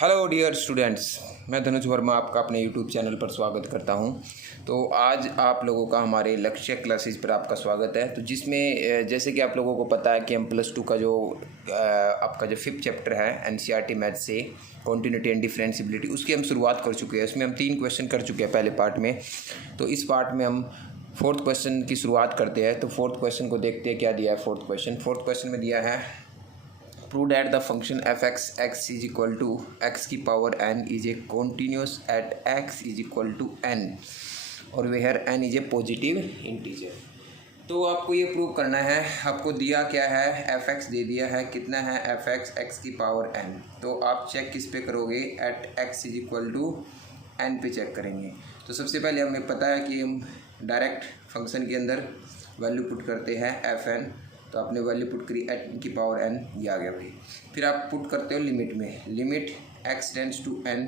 Hello dear students, मैं धनुष वर्मा आपका अपने यूट्यूब चैनल पर स्वागत करता हूं। तो आज आप लोगों का हमारे लक्ष्य क्लासेस पर आपका स्वागत है। तो जिसमें जैसे कि आप लोगों को पता है कि हम +2 का जो आपका जो 5th चैप्टर है एनसीईआरटी मैथ से कॉन्टिन्यूटी एंड डिफरेंशिएबिलिटी, उसकी हम शुरुआत कर चुके हैं। इसमें हम 3 क्वेश्चन कर चुके हैं पहले पार्ट में। तो इस पार्ट में हम 4th क्वेश्चन की शुरुआत करते हैं। तो 4th क्वेश्चन को देखते हैं क्या दिया है। 4th क्वेश्चन में दिया है prove that the function f x is equal to x की power n is a continuous at x is equal to n और where n is a positive integer. तो आपको ये प्रूव करना है। आपको दिया क्या है, एफ एक्स दे दिया है, कितना है एफ एक्स की पावर n। तो आप चेक किस पे करोगे, at x is equal to n पे चेक करेंगे। तो सबसे पहले हमें पता है कि हम डायरेक्ट फंक्शन के अंदर वैल्यू पुट करते हैं एफ एन। तो आपने वैल्यू पुट करी एट की पावर n, ये आ गया भाई। फिर आप पुट करते हो लिमिट में, limit x tends to n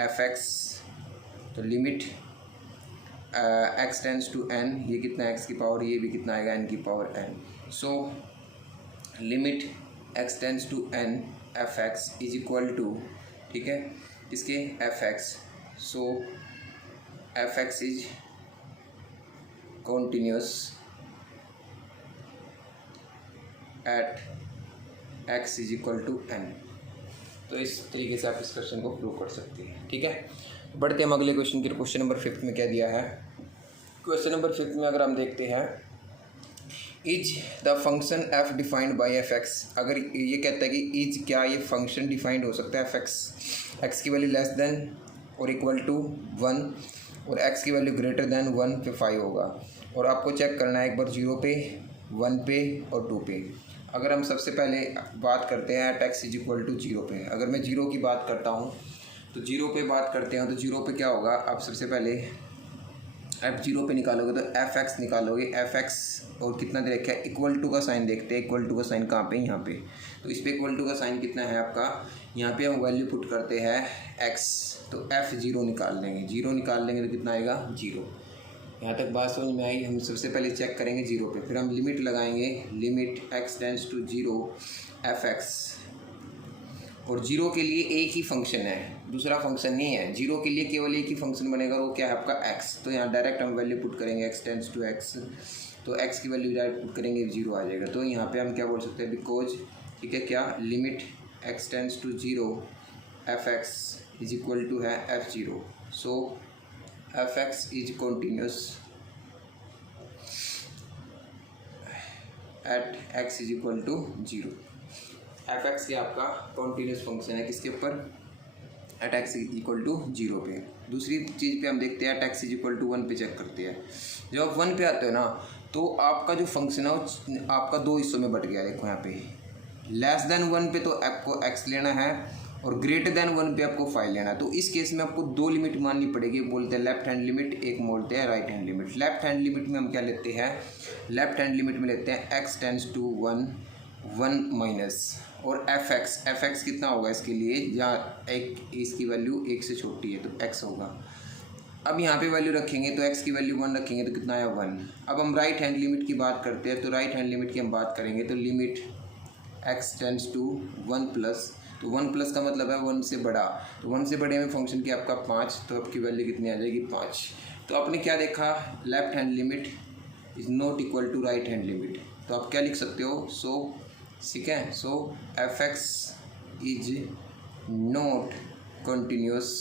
F x. तो limit x tends to n, ये कितना x की पावर, ये भी कितना आएगा n की power n। So limit x tends to n F x is equal to, ठीक है, इसके F X. So F x is continuous at x is equal to n। तो इस तरीके से आप इस क्वेश्चन को प्रूव कर सकते हैं, ठीक है। बढ़ते हम अगले क्वेश्चन की। क्वेश्चन नंबर 5 में क्या दिया है। क्वेश्चन नंबर 5 में अगर हम देखते हैं, is the function f defined by F x. अगर ये कहता है कि इज, क्या ये फंक्शन डिफाइंड हो सकता है एफ एक्स की वैल्यू लेस देन और इक्वल टू 1 और x की वैल्यू ग्रेटर देन 1 पे 5 होगा। और आपको चेक करना है एक बार 0 पे, 1 पे और 2 पे। अगर हम सबसे पहले बात करते हैं at x is equal to 0 पे, अगर मैं 0 की बात करता हूँ तो 0 पे बात करते हैं तो 0 पे क्या होगा, आप सबसे पहले एफ 0 पे निकालोगे तो एफ एक्स निकालोगे। एफ एक्स और कितना दे रखा है, इक्वल टू का साइन देखते हैं। इक्वल टू का साइन कहाँ पे, यहाँ पे। तो इस पर इक्वल टू का साइन कितना है आपका, यहाँ पे हम वैल्यू पुट करते हैं एक्स। तो एफ 0 निकाल लेंगे, 0 निकाल लेंगे तो कितना आएगा 0। यहाँ तक बात समझ में आई। हम सबसे पहले चेक करेंगे 0 पे, फिर हम लिमिट लगाएंगे, limit x tends to 0 F X. और 0 के लिए एक ही फंक्शन है, दूसरा फंक्शन नहीं है। 0 के लिए केवल एक ही फंक्शन बनेगा, वो क्या है आपका x। तो यहाँ डायरेक्ट हम वैल्यू पुट करेंगे x टेंड्स टू x। तो x की वैल्यू डायरेक्ट पुट करेंगे 0 आ जाएगा। तो यहाँ पे हम क्या बोल सकते हैं, बिकॉज, ठीक है, क्या, limit x tends to 0 F x is equal to है f0। So F x is continuous at x is equal to 0। F X ये आपका कॉन्टीन्यूस फंक्शन है, किसके ऊपर, at x is equal to 0 पे। दूसरी चीज़ पे हम देखते हैं at x is equal to 1 पे चेक करते हैं। जब आप 1 पे आते हो ना, तो आपका जो फंक्शन है वो आपका 2 हिस्सों में बट गया। देखो यहाँ पे लेस देन 1 पे तो आपको x लेना है और ग्रेटर देन 1 पे आपको 5 लेना है। तो इस केस में आपको 2 लिमिट माननी पड़ेगी। बोलते हैं लेफ्ट हैंड लिमिट, एक बोलते हैं right hand limit. Left hand limit में हम क्या लेते हैं, लेफ्ट हैंड लिमिट में लेते हैं x टेंड्स टू 1 माइनस और एफ एक्स कितना होगा इसके लिए, जहाँ एक इसकी वैल्यू 1 से छोटी है तो x होगा। अब यहाँ पे वैल्यू रखेंगे तो x की वैल्यू 1 रखेंगे तो कितना आया 1। अब हम राइट हैंड लिमिट की बात करते हैं। तो राइट हैंड लिमिट की हम बात करेंगे तो limit x tends to 1 plus, तो 1 प्लस का मतलब है 1 से बड़ा। तो 1 से बड़े में फंक्शन की आपका 5, तो आपकी वैल्यू कितनी आ जाएगी 5। तो आपने क्या देखा, left hand limit is not equal to right hand limit. तो आप क्या लिख सकते हो, सो, ठीक है, so F x is not continuous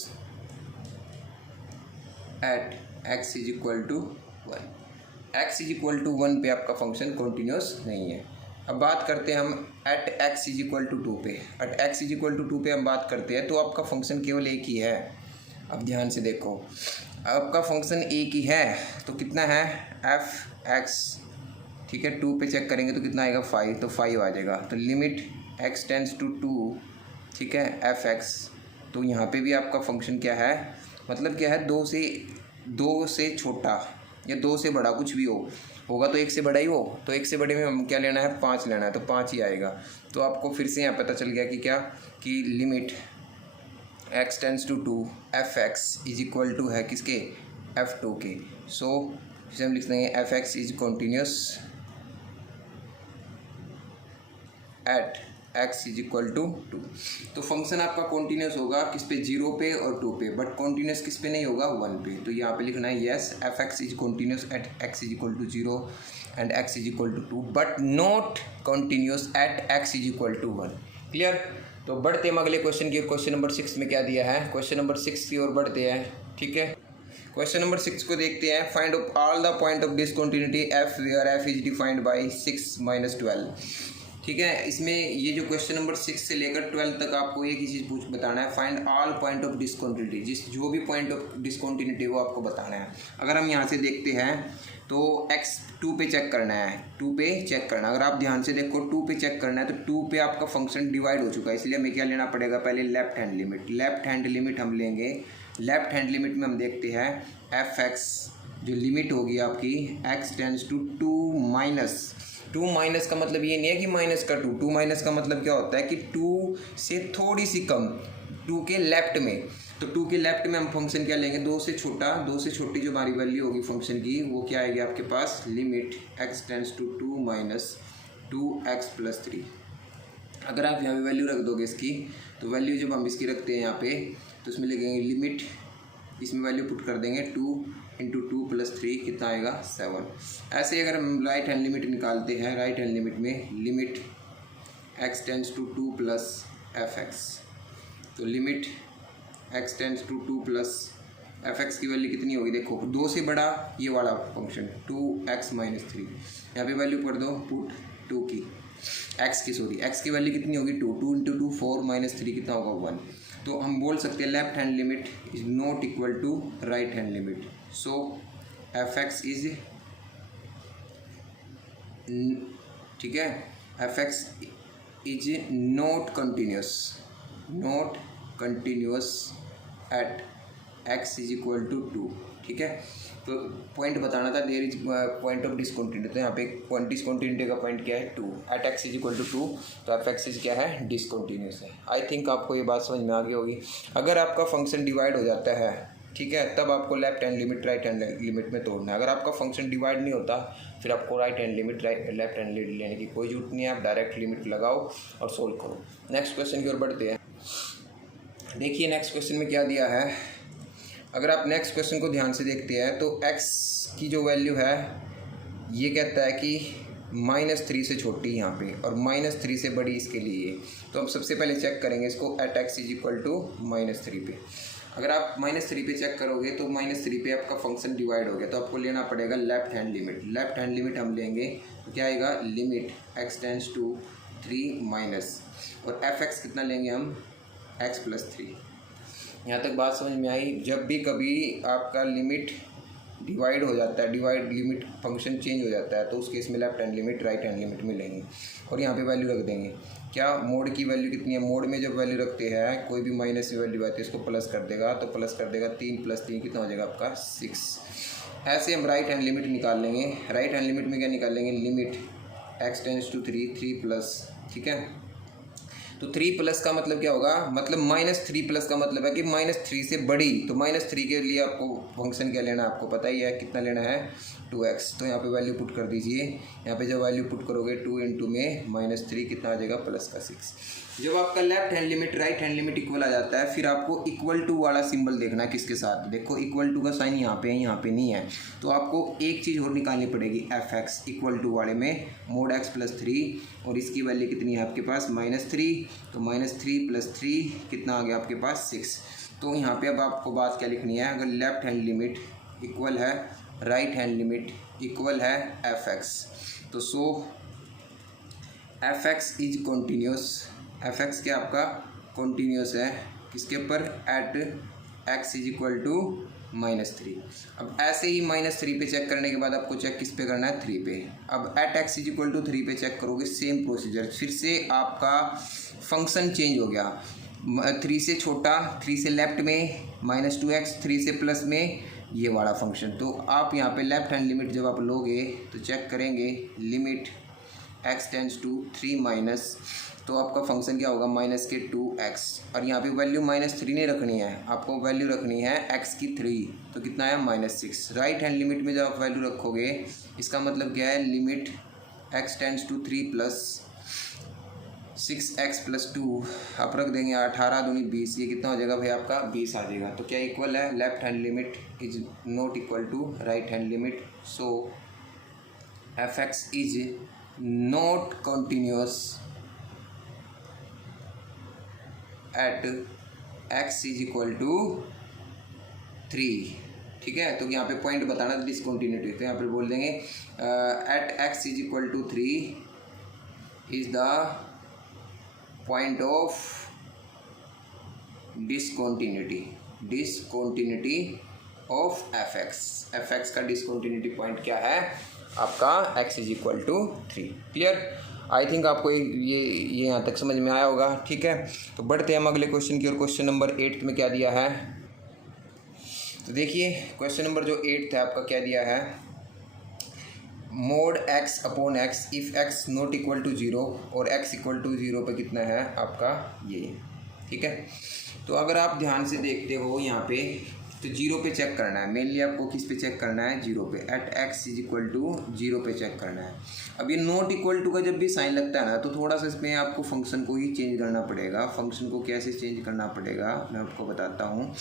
at x is equal to 1। X is equal to 1 पे आपका फंक्शन कॉन्टीन्यूस नहीं है। अब बात करते हैं हम at x is equal to 2 पे। At x is equal to 2 पे हम बात करते हैं तो आपका फंक्शन केवल एक ही है। अब ध्यान से देखो, आपका फंक्शन एक ही है तो कितना है एफ एक्स, ठीक है। 2 पे चेक करेंगे तो कितना आएगा 5, तो 5 आ जाएगा। तो लिमिट x टेंड्स टू 2, ठीक है, एफ एक्स। तो यहाँ पे भी आपका फंक्शन क्या है, मतलब क्या है, 2 से छोटा या 2 से बड़ा कुछ भी होगा तो 1 से बड़ा ही हो। तो 1 से बड़े में हम क्या लेना है, 5 लेना है, तो 5 ही आएगा। तो आपको फिर से यहाँ पता चल गया कि क्या, कि limit x tends to 2 F x is equal to है किसके, f2 के। सो फिर हम लिख देंगे F x is continuous at x is equal to 2। तो फंक्शन आपका कॉन्टीन्यूस होगा किस पे, 0 पे और 2 पे, बट कॉन्टीन्यूस किस पे नहीं होगा, 1 पे। तो यहाँ पे लिखना है yes F x is continuous at x is equal to 0 and x is equal to 2 but not continuous at x is equal to 1। Clear. तो बढ़ते हम अगले क्वेश्चन की। क्वेश्चन नंबर 6 में क्या दिया है, क्वेश्चन नंबर 6 की ओर बढ़ते हैं। ठीक है, क्वेश्चन नंबर 6 को देखते हैं। Find all the point of discontinuity F where F is defined by 6 - 12। ठीक है, इसमें ये जो क्वेश्चन नंबर 6 से लेकर 12 तक आपको एक ही चीज़ बताना है, find all point of discontinuity. जो भी पॉइंट ऑफ डिसकंटिन्यूटी वो आपको बताना है। अगर हम यहाँ से देखते हैं तो x 2 पे चेक करना है, 2 पे चेक करना। अगर आप ध्यान से देखो 2 पे चेक करना है तो 2 पे आपका फंक्शन डिवाइड हो चुका है, इसलिए हमें क्या लेना पड़ेगा, पहले left hand limit. Left hand limit हम लेंगे। लेफ्ट हैंड लिमिट में हम देखते हैं एफ एक्स जो लिमिट होगी आपकी x tends to 2 minus. 2 minus का मतलब ये नहीं है कि माइनस का 2, 2 माइनस का मतलब क्या होता है कि 2 से थोड़ी सी कम, 2 के लेफ्ट में। तो 2 के लेफ्ट में हम फंक्शन क्या लेंगे, 2 से छोटा, 2 से छोटी जो हमारी वैल्यू होगी फंक्शन की वो क्या आएगी आपके पास, limit x tends to 2 minus 2x plus 3। अगर आप यहाँ पे वैल्यू रख दोगे इसकी, तो वैल्यू जब हम इसकी रखते हैं यहाँ पे तो इसमें लिखेंगे लिमिट, इसमें वैल्यू पुट कर देंगे 2 इंटू 2 प्लस 3 कितना आएगा 7। ऐसे ही अगर हम राइट हैंड लिमिट निकालते हैं, राइट हैंड लिमिट में limit x tends to 2 plus f x, तो limit x tends to 2 plus f x की वैल्यू कितनी होगी, देखो 2 से बड़ा ये वाला फंक्शन 2x माइनस 3, यहाँ पे वैल्यू पढ़ दो पुट 2 की, x की वैल्यू कितनी होगी 2, 2 इंटू 2 4 माइनस 3 कितना होगा 1। तो हम बोल सकते हैं left hand limit is not equal to right hand limit, so F x is, ठीक है, F x is not continuous at x is equal to 2। ठीक है, तो पॉइंट बताना था, there is point of discontinuity. तो यहाँ पे पॉइंट डिसकंटिन्यूटी का पॉइंट क्या है 2 at x is equal to 2, तो एफ एक्स इज क्या है, डिसकंटिन्यूस है। आई थिंक आपको ये बात समझ में आ गई होगी। अगर आपका फंक्शन डिवाइड हो जाता है, ठीक है, तब आपको left hand limit right hand limit में तोड़ना है। अगर आपका फंक्शन डिवाइड नहीं होता फिर आपको right hand limit left hand limit लेने की कोई जरूरत नहीं है, आप डायरेक्ट लिमिट लगाओ और सोल्व करो। नेक्स्ट क्वेश्चन की ओर बढ़ते हैं। देखिए नेक्स्ट क्वेश्चन में क्या दिया है। अगर आप नेक्स्ट क्वेश्चन को ध्यान से देखते हैं तो x की जो वैल्यू है ये कहता है कि -3 से छोटी यहाँ पे और -3 से बड़ी इसके लिए। तो हम सबसे पहले चेक करेंगे इसको at x is equal to -3 पे। अगर आप -3 पे चेक करोगे तो -3 पे आपका फंक्शन डिवाइड हो गया, तो आपको लेना पड़ेगा left hand limit. Left hand limit हम लेंगे तो क्या आएगा, limit x tends to 3 minus, और एफ एक्स कितना लेंगे हम, x प्लस 3। यहाँ तक बात समझ में आई। जब भी कभी आपका लिमिट डिवाइड हो जाता है, डिवाइड लिमिट फंक्शन चेंज हो जाता है, तो उस केस में left hand limit right hand limit में लेंगे और यहाँ पे वैल्यू रख देंगे। क्या मोड की वैल्यू कितनी है, मोड में जब वैल्यू रखते हैं कोई भी माइनस की वैल्यू आती है इसको प्लस कर देगा, तो प्लस कर देगा 3 प्लस 3 कितना हो जाएगा आपका 6। ऐसे हम राइट हैंड लिमिट निकाल लेंगे। राइट हैंड लिमिट में क्या निकालेंगे, limit x tends to 3 plus, ठीक है, तो 3 प्लस का मतलब क्या होगा, मतलब -3 प्लस का मतलब है कि -3 से बड़ी। तो -3 के लिए आपको फंक्शन क्या लेना है, आपको पता ही है कितना लेना है 2x। तो यहाँ पे वैल्यू पुट कर दीजिए। यहाँ पे जब वैल्यू पुट करोगे 2 इंटू में -3 कितना आ जाएगा +6। जब आपका left hand limit right hand limit equal आ जाता है, फिर आपको इक्वल टू वाला सिंबल देखना है किसके साथ। देखो इक्वल टू का साइन यहाँ पे है, यहाँ पे नहीं है, तो आपको एक चीज़ और निकालनी पड़ेगी, एफ एक्स इक्वल टू वाले में मोड x प्लस 3 और इसकी वैल्यू कितनी है आपके पास -3, तो -3 प्लस 3 कितना आ गया आपके पास 6। तो यहाँ पे अब आपको बात क्या लिखनी है, अगर लेफ्ट हैंड लिमिट इक्वल है राइट हैंड लिमिट इक्वल है एफ एक्स, तो so F x is continuous. F x क्या आपका कॉन्टीन्यूस है किसके ऊपर, at x is equal to -3। अब ऐसे ही -3 पे चेक करने के बाद आपको चेक किस पे करना है, 3 पे। अब at x is equal to 3 पे चेक करोगे, सेम प्रोसीजर, फिर से आपका फंक्शन चेंज हो गया। 3 से छोटा, 3 से लेफ्ट में -2x, 3 से प्लस में ये वाला फंक्शन। तो आप यहाँ पे लेफ्ट हैंड लिमिट जब आप लोगे तो चेक करेंगे limit x tends to 3 minus, तो आपका फंक्शन क्या होगा -2x, और यहाँ पे वैल्यू -3 नहीं रखनी है, आपको वैल्यू रखनी है x की 3, तो कितना है -6। राइट हैंड लिमिट में जब आप वैल्यू रखोगे इसका मतलब क्या है, limit x tends to 3 plus 6x+2 आप रख देंगे 18 दूनी 20, ये कितना हो जाएगा भाई आपका 20 आ जाएगा। तो क्या इक्वल है, left hand limit is not equal to right hand limit, so f(x) is not continuous at x is equal to 3। ठीक है, तो यहाँ पे पॉइंट बताना डिसकंटिन्यूटी, तो यहाँ पे बोल देंगे at x is equal to 3 is the point of discontinuity of f(x) का डिसकंटिन्यूटी पॉइंट क्या है आपका x is equal to 3। Clear, I think आपको ये यहाँ तक समझ में आया होगा। ठीक है, तो बढ़ते हैं हम अगले क्वेश्चन की और क्वेश्चन नंबर 8 में क्या दिया है। तो देखिए क्वेश्चन नंबर जो 8 है आपका क्या दिया है, mod x upon x if x not equal to 0 और x इक्वल टू 0 पे कितना है आपका ये। ठीक है, तो अगर आप ध्यान से देखते हो यहाँ पे, तो 0 पे चेक करना है, मेनली आपको किस पे चेक करना है, 0 पे, at x is equal to 0 पे चेक करना है। अब ये नॉट इक्वल टू का जब भी साइन लगता है ना, तो थोड़ा सा इसमें आपको फंक्शन को ही चेंज करना पड़ेगा। फंक्शन को कैसे चेंज करना पड़ेगा मैं आपको बताता हूँ।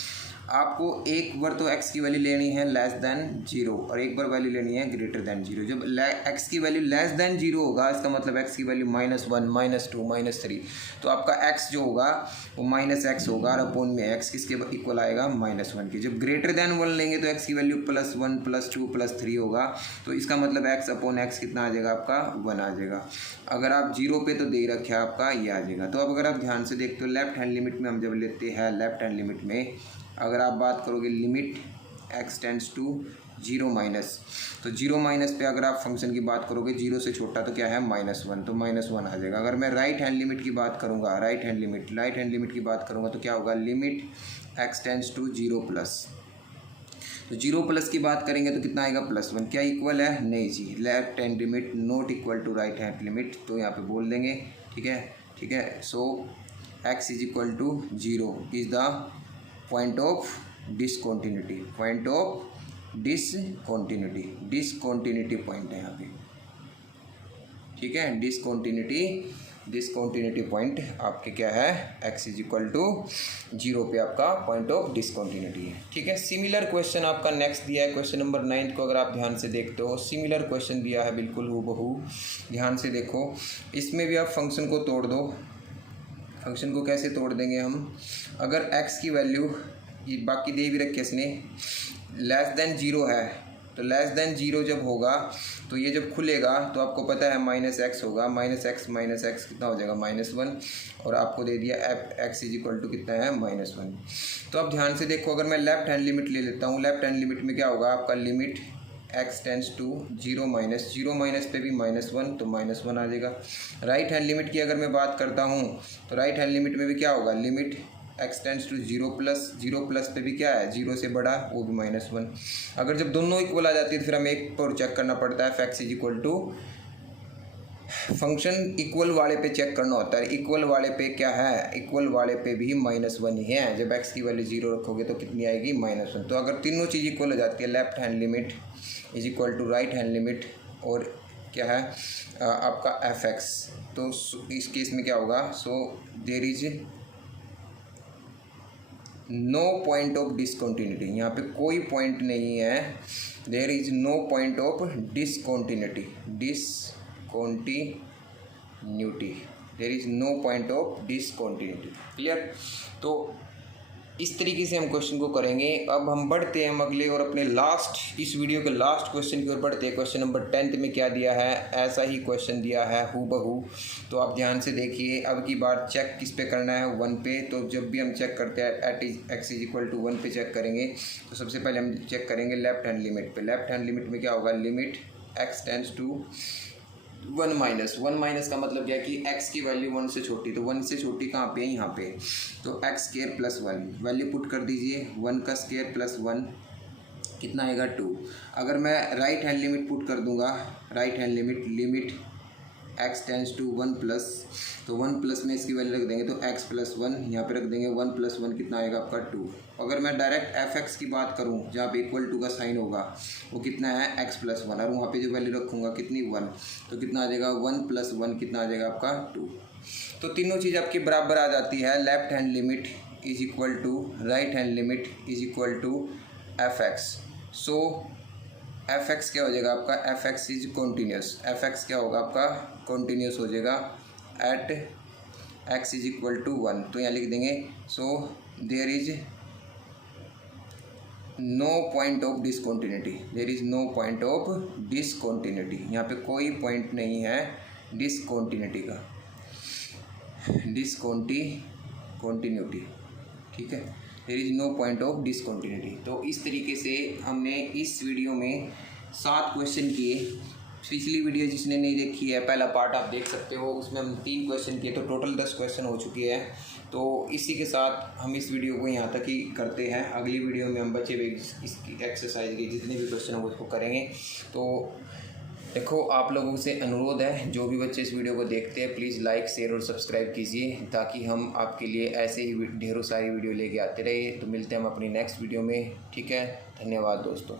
आपको एक बार तो x की वैल्यू लेनी है लेस दैन 0 और एक बार वैल्यू लेनी है ग्रेटर दैन 0। जब x की वैल्यू लेस दैन 0 होगा, इसका मतलब x की वैल्यू -1, -2, -3, तो आपका x जो होगा वो -x होगा और अपॉन में x किसके इक्वल आएगा, -1 के। जब ग्रेटर दैन 1 लेंगे तो x की वैल्यू +1, +2, +3 होगा, तो इसका मतलब x अपॉन x कितना आ जाएगा आपका 1 आ जाएगा। अगर आप 0 पे तो दे रखे आपका ये आ जाएगा। तो अब अगर आप ध्यान से देखते हो लेफ्ट हैंड लिमिट में हम जब लेते हैं, लेफ्ट हैंड लिमिट में अगर आप बात करोगे लिमिट x टेंड्स टू 0 तो 0 पे अगर आप फंक्शन की बात करोगे 0 से छोटा तो क्या है -1, तो -1 आ जाएगा। अगर मैं राइट हैंड लिमिट की बात करूँगा, राइट हैंड लिमिट की बात करूँगा तो क्या होगा, लिमिट x टेंड्स टू 0+, तो 0+ की बात करेंगे तो कितना आएगा +1। क्या इक्वल है, नहीं जी, left hand limit not equal to right hand limit, तो यहाँ पे बोल देंगे। ठीक है, so x is equal to 0 is the point of discontinuity point है यहाँ पे। ठीक है, डिसकंटिन्यूटी पॉइंट आपके क्या है, x इज इक्वल टू 0 पे आपका पॉइंट ऑफ डिसकंटिन्यूटी है। ठीक है, सिमिलर क्वेश्चन आपका नेक्स्ट दिया है, क्वेश्चन नंबर 9 को अगर आप ध्यान से देखते हो, सिमिलर क्वेश्चन दिया है बिल्कुल हूबहू। ध्यान से देखो, इसमें भी आप फंक्शन को तोड़ दो। फंक्शन को कैसे तोड़ देंगे हम, अगर x की वैल्यू ये बाकी दे भी रखे इसने लेस दैन 0 है, तो लेस दैन 0 जब होगा तो ये जब खुलेगा तो आपको पता है -x होगा, -x कितना हो जाएगा -1, और आपको दे दिया x इज इक्वल टू कितना है -1। तो अब ध्यान से देखो, अगर मैं लेफ्ट हैंड लिमिट ले लेता हूँ, लेफ्ट हैंड लिमिट में क्या होगा आपका, लिमिट x टेंड्स टू 0 पे भी -1, तो -1 आ जाएगा। राइट हैंड लिमिट की अगर मैं बात करता हूँ तो राइट हैंड लिमिट में भी क्या होगा, लिमिट x टेंड्स टू 0+ पे भी क्या है, 0 से बड़ा, वो भी -1। अगर जब दोनों इक्वल आ जाती है तो फिर हमें एक पर चेक करना पड़ता है, f(x) is equal to, function equal वाले पे चेक करना होता है। इक्वल वाले पे क्या है, इक्वल वाले पे भी -1 ही है। जब x की वैल्यू 0 रखोगे तो कितनी आएगी, -1। तो अगर तीनों चीज़ इक्वल हो जाती है, left hand limit is equal to right hand limit और क्या है आपका f(x), तो इस केस में क्या होगा, so there is no point of discontinuity, यहाँ पे कोई पॉइंट नहीं है, there is no point of discontinuity, there is no point of discontinuity. क्लियर, तो इस तरीके से हम क्वेश्चन को करेंगे। अब हम बढ़ते हैं हम अगले और अपने लास्ट, इस वीडियो के लास्ट क्वेश्चन की ओर बढ़ते हैं। क्वेश्चन नंबर 10 में क्या दिया है, ऐसा ही क्वेश्चन दिया है हूबहू। तो आप ध्यान से देखिए, अब की बार चेक किस पे करना है, 1 पे। तो जब भी हम चेक करते हैं at x is equal to 1 पे चेक करेंगे, तो सबसे पहले हम चेक करेंगे लेफ्ट हैंड लिमिट पे। लेफ्ट हैंड लिमिट में क्या होगा, लिमिट x टेंड्स टू 1 का मतलब क्या है कि x की वैल्यू 1 से छोटी, तो 1 से छोटी कहाँ पे है, यहाँ पे। तो x² + 1 वैल्यू पुट कर दीजिए, 1 का स्क्वायर + 1 कितना आएगा 2। अगर मैं राइट हैंड लिमिट पुट कर दूंगा, right hand limit x tends to 1+, तो 1+ में इसकी वैल्यू रख देंगे तो x + 1, यहाँ पे रख देंगे 1 + 1 कितना आएगा आपका 2। अगर मैं डायरेक्ट f(x) की बात करूँ, जहाँ पे इक्वल टू का साइन होगा, वो कितना है x + 1, और वहाँ पे जो वैल्यू रखूँगा कितनी 1, तो कितना आ जाएगा 1 + 1 कितना आ जाएगा आपका 2। तो तीनों चीज़ आपकी बराबर आ जाती है। Left hand limit is equal to right hand limit is equal to F X. So F x क्या हो जाएगा आपका, F x is continuous, F x क्या होगा आपका कॉन्टीन्यूस हो जाएगा at x is equal to 1। तो यहाँ लिख देंगे so there is no point of discontinuity, there is no point of discontinuity, यहाँ पे कोई पॉइंट नहीं है डिसकॉन्टिन्यूटी का, डिसकॉन्टिन्यूटी, ठीक है, there is no point of discontinuity. तो इस तरीके से हमने इस वीडियो में 7 क्वेश्चन किए। पिछली वीडियो जिसने नहीं देखी है, पहला पार्ट आप देख सकते हो, उसमें हम 3 क्वेश्चन किए, तो टोटल 10 क्वेश्चन हो चुके हैं। तो इसी के साथ हम इस वीडियो को यहाँ तक ही करते हैं। अगली वीडियो में हम बचे हुए इसकी एक्सरसाइज के जितने भी क्वेश्चन हैं वो उसको करेंगे। तो देखो, आप लोगों से अनुरोध है, जो भी बच्चे इस वीडियो को देखते हैं प्लीज़ लाइक शेयर और सब्सक्राइब कीजिए, ताकि हम आपके लिए ऐसे ही ढेरों सारी वीडियो लेके आते रहे। तो मिलते हैं हम अपनी नेक्स्ट वीडियो में, ठीक है। धन्यवाद दोस्तों।